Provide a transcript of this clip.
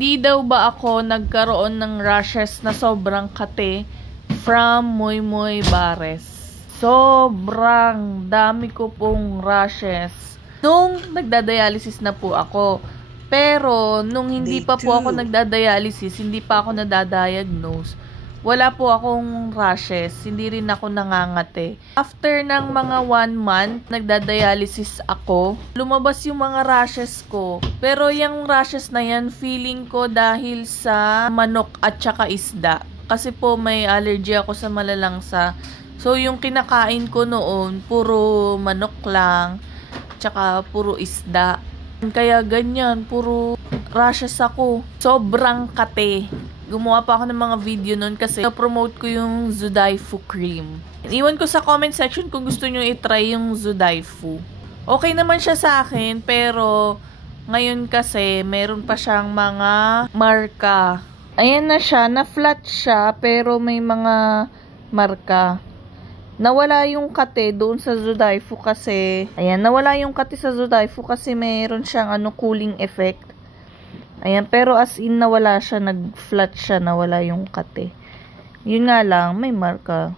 Hindi daw ba ako nagkaroon ng rashes na sobrang kate from Moy Moy Bares? Sobrang dami ko pong rashes nung nagdadialysis na po ako. Pero nung hindi pa po ako nagdadialysis, hindi pa ako nadadiagnose, wala po akong rashes, hindi rin ako nangangate. After ng mga 1 month, nagdadialysis ako, lumabas yung mga rashes ko. Pero yung rashes na yan, feeling ko dahil sa manok at saka isda. Kasi po may allergy ako sa malalangsa. So yung kinakain ko noon, puro manok lang, tsaka puro isda. Kaya ganyan, puro rashes ako. Sobrang kate. Gumawa pa ako ng mga video nun kasi na-promote ko yung Zudaifu cream. Iwan ko sa comment section kung gusto nyo i-try yung Zudaifu. Okay naman siya sa akin, pero ngayon kasi meron pa siyang mga marka. Ayan na siya, na-flat siya, pero may mga marka. Nawala yung kate doon sa Zudaifu kasi, ayan, nawala yung kate sa Zudaifu kasi meron siyang cooling effect. Ayan, pero as in nawala siya, nag-flat siya, nawala yung kate. Yun nga lang, may marka.